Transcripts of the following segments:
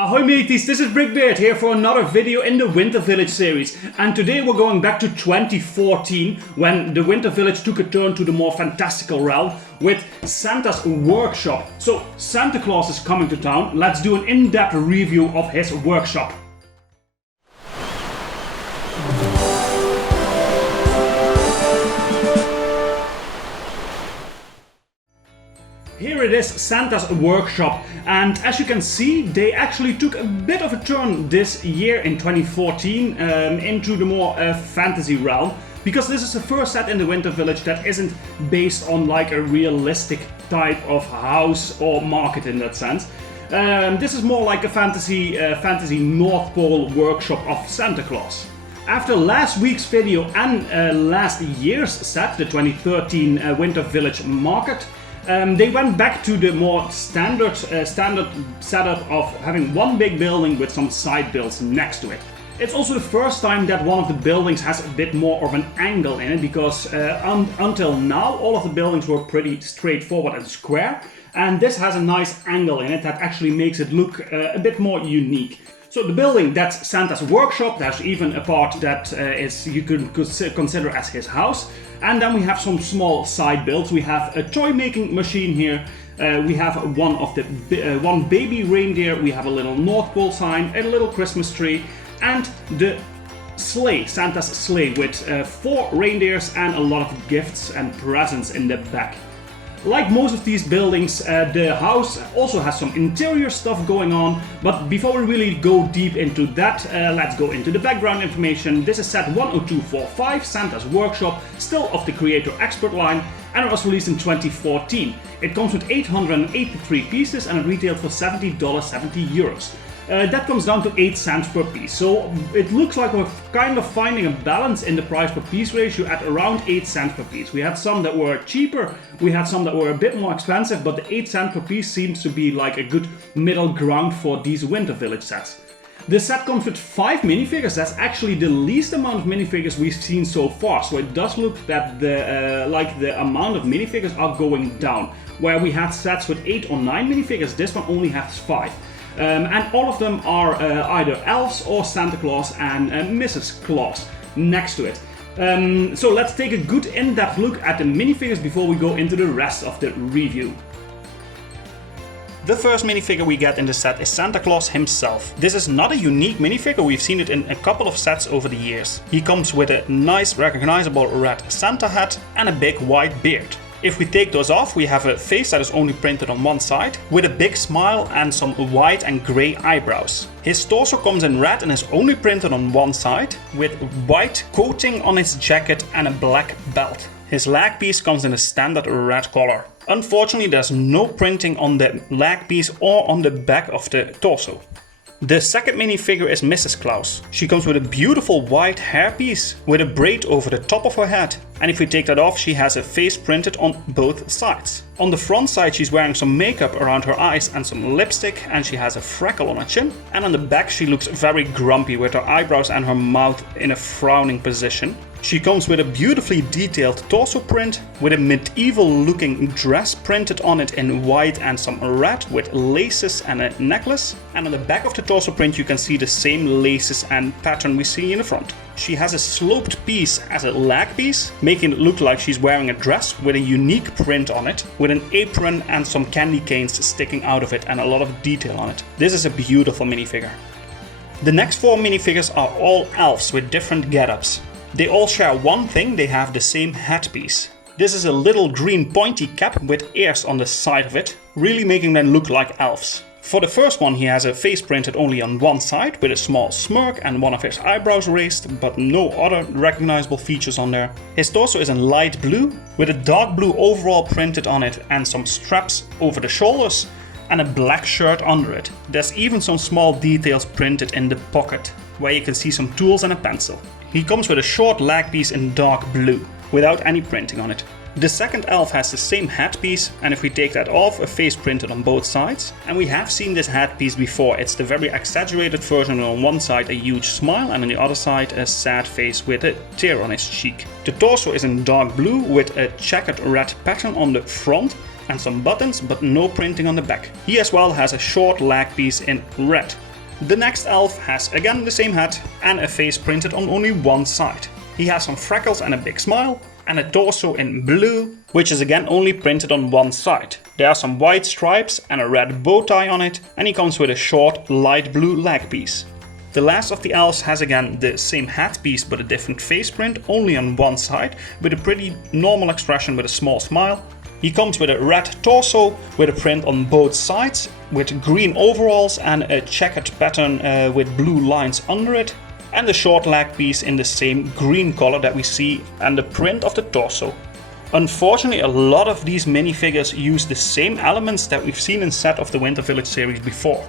Ahoy mateys, this is BrickBeard here for another video in the Winter Village series, and today we're going back to 2014 when the Winter Village took a turn to the more fantastical realm with Santa's workshop. So Santa Claus is coming to town, let's do an in-depth review of his workshop. Here it is, Santa's workshop, and as you can see they actually took a bit of a turn this year in 2014 into the more fantasy realm, because this is the first set in the Winter Village that isn't based on like a realistic type of house or market in that sense. This is more like a fantasy North Pole workshop of Santa Claus. After last week's video and last year's set, the 2013 Winter Village market, they went back to the more standard setup of having one big building with some side builds next to it. It's also the first time that one of the buildings has a bit more of an angle in it, because until now all of the buildings were pretty straightforward and square, and this has a nice angle in it that actually makes it look a bit more unique. So the building, that's Santa's workshop. There's even a part that you could consider as his house. And then we have some small side builds. We have a toy making machine here. We have one baby reindeer. We have a little North Pole sign, a little Christmas tree, and the sleigh, Santa's sleigh, with 4 reindeers and a lot of gifts and presents in the back. Like most of these buildings, the house also has some interior stuff going on, but before we really go deep into that, let's go into the background information. This is set 10245, Santa's workshop, still of the Creator Expert line, and it was released in 2014. It comes with 883 pieces and it retailed for €70.70. That comes down to 8 cents per piece, so it looks like we're kind of finding a balance in the price per piece ratio at around 8 cents per piece. We had some that were cheaper, we had some that were a bit more expensive, but the 8 cents per piece seems to be like a good middle ground for these Winter Village sets. The set comes with 5 minifigures. That's actually the least amount of minifigures we've seen so far, so it does look that the amount of minifigures are going down. Where we had sets with 8 or 9 minifigures, this one only has 5. And all of them are either elves or Santa Claus and Mrs. Claus next to it. So let's take a good in-depth look at the minifigures before we go into the rest of the review. The first minifigure we get in the set is Santa Claus himself. This is not a unique minifigure, we've seen it in a couple of sets over the years. He comes with a nice recognizable red Santa hat and a big white beard. If we take those off, we have a face that is only printed on one side, with a big smile and some white and grey eyebrows. His torso comes in red and is only printed on one side, with white coating on his jacket and a black belt. His leg piece comes in a standard red color. Unfortunately, there's no printing on the leg piece or on the back of the torso. The second minifigure is Mrs. Claus. She comes with a beautiful white hairpiece with a braid over the top of her head. And if we take that off, she has a face printed on both sides. On the front side, she's wearing some makeup around her eyes and some lipstick, and she has a freckle on her chin. And on the back, she looks very grumpy with her eyebrows and her mouth in a frowning position. She comes with a beautifully detailed torso print, with a medieval looking dress printed on it in white and some red, with laces and a necklace. And on the back of the torso print you can see the same laces and pattern we see in the front. She has a sloped piece as a leg piece, making it look like she's wearing a dress with a unique print on it, with an apron and some candy canes sticking out of it and a lot of detail on it. This is a beautiful minifigure. The next 4 minifigures are all elves with different get-ups. They all share one thing, they have the same headpiece. This is a little green pointy cap with ears on the side of it, really making them look like elves. For the first one, he has a face printed only on one side with a small smirk and one of his eyebrows raised, but no other recognizable features on there. His torso is in light blue with a dark blue overall printed on it and some straps over the shoulders and a black shirt under it. There's even some small details printed in the pocket, where you can see some tools and a pencil. He comes with a short leg piece in dark blue, without any printing on it. The second elf has the same headpiece, and if we take that off, a face printed on both sides. And we have seen this headpiece before. It's the very exaggerated version, on one side a huge smile and on the other side a sad face with a tear on his cheek. The torso is in dark blue with a checkered red pattern on the front and some buttons, but no printing on the back. He as well has a short leg piece in red. The next elf has again the same hat and a face printed on only one side. He has some freckles and a big smile, and a torso in blue, which is again only printed on one side. There are some white stripes and a red bow tie on it, and he comes with a short light blue leg piece. The last of the elves has again the same hat piece but a different face print, only on one side, with a pretty normal expression with a small smile. He comes with a red torso with a print on both sides, with green overalls and a checkered pattern with blue lines under it, and the short leg piece in the same green color that we see and the print of the torso. Unfortunately, a lot of these minifigures use the same elements that we've seen in set of the Winter Village series before.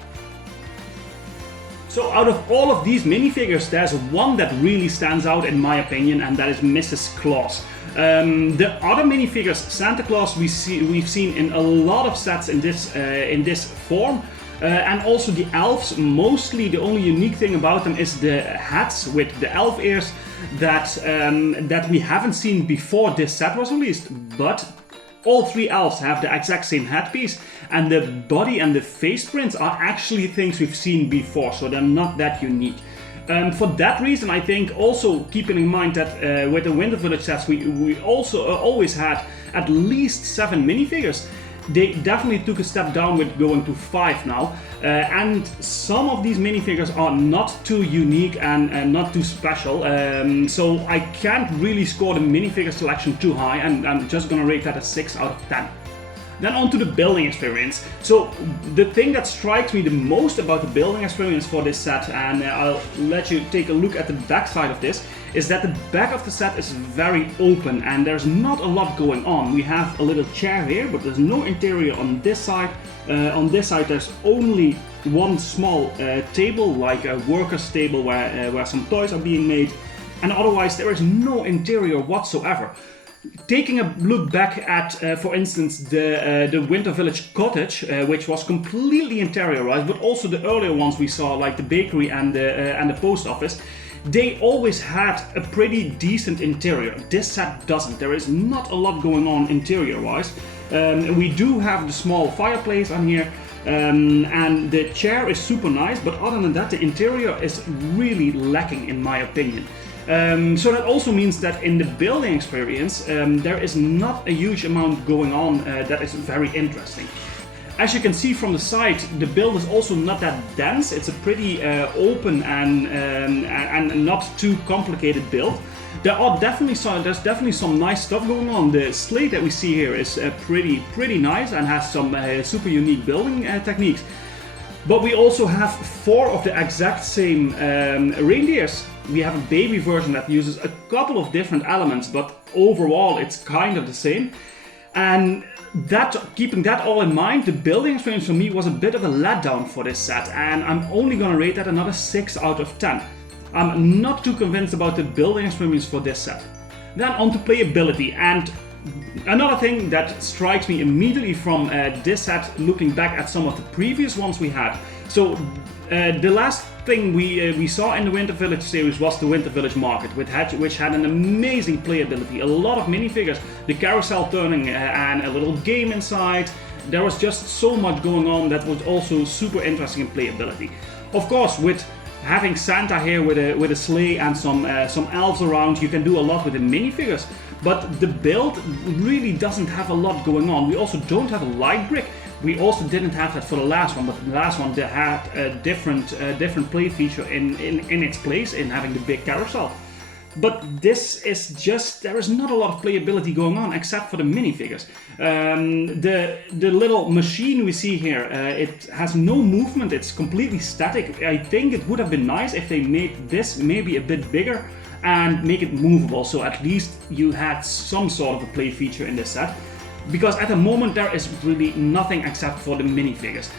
So out of all of these minifigures, there's one that really stands out in my opinion, and that is Mrs. Claus. The other minifigures, Santa Claus, we've seen in a lot of sets in this form. And also the elves, mostly the only unique thing about them is the hats with the elf ears that we haven't seen before this set was released. But all three elves have the exact same hat piece, and the body and the face prints are actually things we've seen before, so they're not that unique. For that reason, I think also keeping in mind that with the Winter Village sets we also always had at least 7 minifigures. They definitely took a step down with going to 5 now, and some of these minifigures are not too unique and not too special, so I can't really score the minifigure selection too high, and I'm just gonna rate that a 6 out of 10. Then on to the building experience. So the thing that strikes me the most about the building experience for this set, and I'll let you take a look at the back side of this, is that the back of the set is very open and there's not a lot going on. We have a little chair here, but there's no interior on this side. On this side there's only one small table, like a worker's table where some toys are being made, and otherwise there is no interior whatsoever. Taking a look back at, for instance, the Winter Village cottage, which was completely interiorized, but also the earlier ones we saw, like the bakery and the post office, they always had a pretty decent interior. This set doesn't. There is not a lot going on interior-wise. We do have the small fireplace on here, and the chair is super nice, but other than that, the interior is really lacking in my opinion. So that also means that in the building experience, there is not a huge amount going on that is very interesting. As you can see from the side, the build is also not that dense. It's a pretty open and not too complicated build. There's definitely some nice stuff going on. The sleigh that we see here is pretty nice and has some super unique building techniques. But we also have 4 of the exact same reindeers. We have a baby version that uses a couple of different elements, but overall it's kind of the same. And keeping that all in mind, the building experience for me was a bit of a letdown for this set, and I'm only gonna rate that another 6 out of 10. I'm not too convinced about the building experience for this set. Then on to playability, and another thing that strikes me immediately from this set, looking back at some of the previous ones we had. So the last thing we saw in the Winter Village series was the Winter Village Market, which had an amazing playability, a lot of minifigures, the carousel turning and a little game inside. There was just so much going on that was also super interesting in playability. Of course, with having Santa here with a sleigh and some elves around, you can do a lot with the minifigures. But the build really doesn't have a lot going on. We also don't have a light brick. We also didn't have that for the last one, but the last one they had a different play feature in its place in having the big carousel. But this is just, there is not a lot of playability going on except for the minifigures. The little machine we see here, it has no movement, it's completely static. I think it would have been nice if they made this maybe a bit bigger and make it movable, so at least you had some sort of a play feature in this set. Because at the moment there is really nothing except for the minifigures.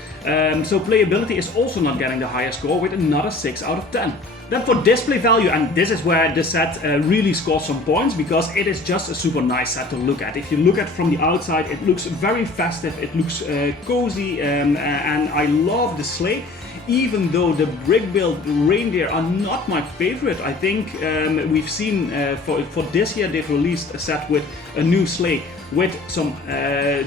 So playability is also not getting the highest score with another 6 out of 10. Then for display value, and this is where the set really scores some points, because it is just a super nice set to look at. If you look at it from the outside, it looks very festive, it looks cozy, and I love the sleigh. Even though the BrickBeard's reindeer are not my favorite, I think we've seen for this year they've released a set with a new sleigh with some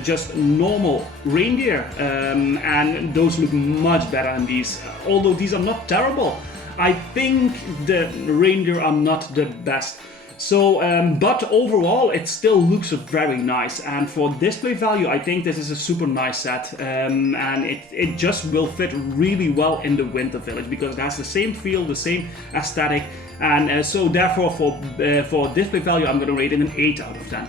just normal reindeer, and those look much better than these. Although these are not terrible, I think the reindeer are not the best. So, but overall it still looks very nice, and for display value I think this is a super nice set, and it just will fit really well in the Winter Village because it has the same feel, the same aesthetic, and so therefore for display value I'm going to rate it an 8 out of 10.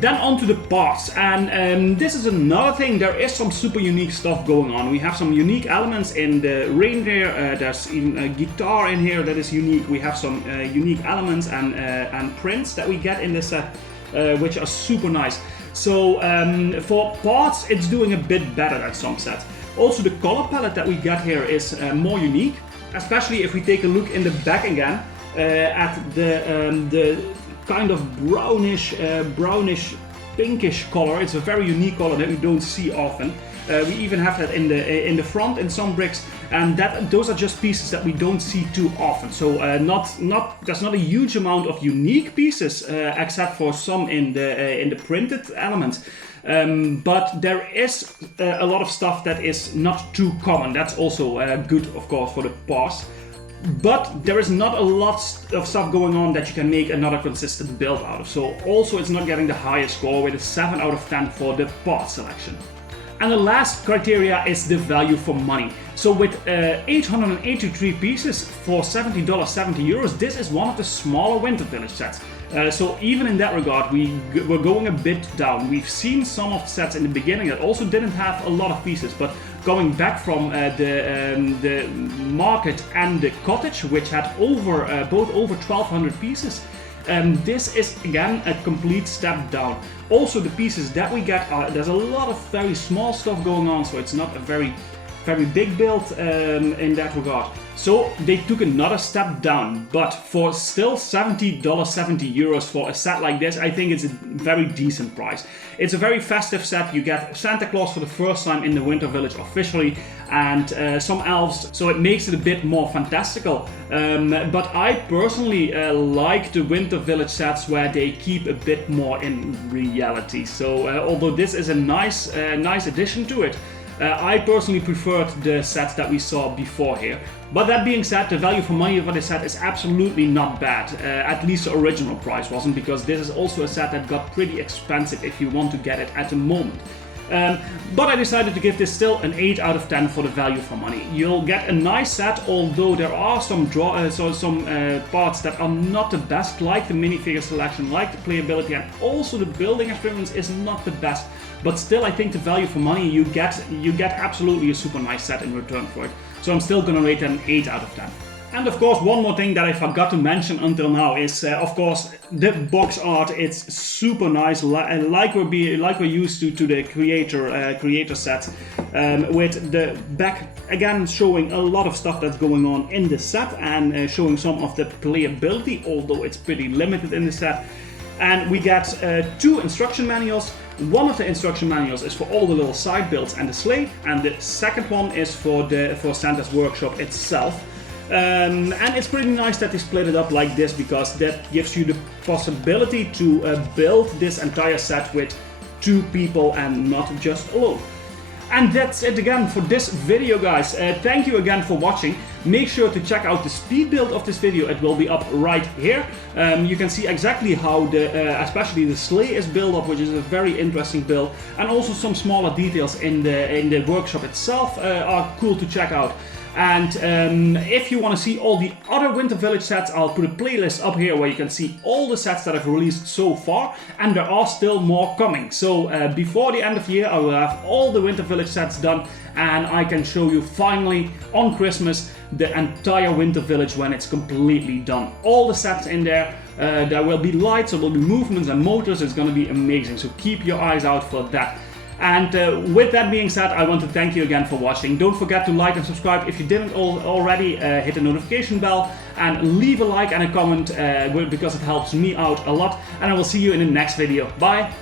Then on to the parts, and this is another thing, there is some super unique stuff going on. We have some unique elements in the reindeer, there's even a guitar in here that is unique. We have some unique elements and prints that we get in this set, which are super nice. So for parts it's doing a bit better than some sets. Also the color palette that we get here is more unique, especially if we take a look in the back again at the kind of brownish pinkish color. It's a very unique color that we don't see often. We even have that in the front in some bricks, and those are just pieces that we don't see too often. So there's not a huge amount of unique pieces except for some in the printed elements. But there is a lot of stuff that is not too common. That's also good, of course, for the parts. But there is not a lot of stuff going on that you can make another consistent build out of. So also it's not getting the highest score with a 7 out of 10 for the part selection. And the last criteria is the value for money. So with 883 pieces for $70, €70, this is one of the smaller Winter Village sets. So even in that regard, we're going a bit down. We've seen some of the sets in the beginning that also didn't have a lot of pieces, but going back from the market and the cottage, which had both over 1,200 pieces, this is again a complete step down. Also the pieces that we get there's a lot of very small stuff going on, so it's not a very big build in that regard. So they took another step down, but for still $70, €70 for a set like this, I think it's a very decent price. It's a very festive set. You get Santa Claus for the first time in the Winter Village officially, and some elves, so it makes it a bit more fantastical. But I personally like the Winter Village sets where they keep a bit more in reality. So although this is a nice addition to it, I personally preferred the sets that we saw before here. But that being said, the value for money for this set is absolutely not bad. At least the original price wasn't, because this is also a set that got pretty expensive if you want to get it at the moment. But I decided to give this still an 8 out of 10 for the value for money. You'll get a nice set, although there are some parts that are not the best, like the minifigure selection, like the playability, and also the building experience is not the best. But still, I think the value for money, you get absolutely a super nice set in return for it. So I'm still gonna rate it an 8 out of 10. And of course, one more thing that I forgot to mention until now is, of course, the box art. It's super nice, like we're used to the creator sets, with the back again showing a lot of stuff that's going on in the set, and showing some of the playability, although it's pretty limited in the set. And we get 2 instruction manuals. One of the instruction manuals is for all the little side builds and the sleigh, and the second one is for Santa's workshop itself. And it's pretty nice that they split it up like this, because that gives you the possibility to build this entire set with 2 people and not just alone. And that's it again for this video, guys. Thank you again for watching. Make sure to check out the speed build of this video. It will be up right here. You can see exactly how especially the sleigh is built up, which is a very interesting build, and also some smaller details in the workshop itself are cool to check out. And if you want to see all the other Winter Village sets, I'll put a playlist up here where you can see all the sets that I've released so far, and there are still more coming. So before the end of the year, I will have all the Winter Village sets done, and I can show you finally on Christmas the entire Winter Village when it's completely done. All the sets in there. There will be lights, there will be movements and motors. It's going to be amazing, so keep your eyes out for that. And with that being said, I want to thank you again for watching. Don't forget to like and subscribe if you didn't already. Hit the notification bell and leave a like and a comment because it helps me out a lot. And I will see you in the next video. Bye!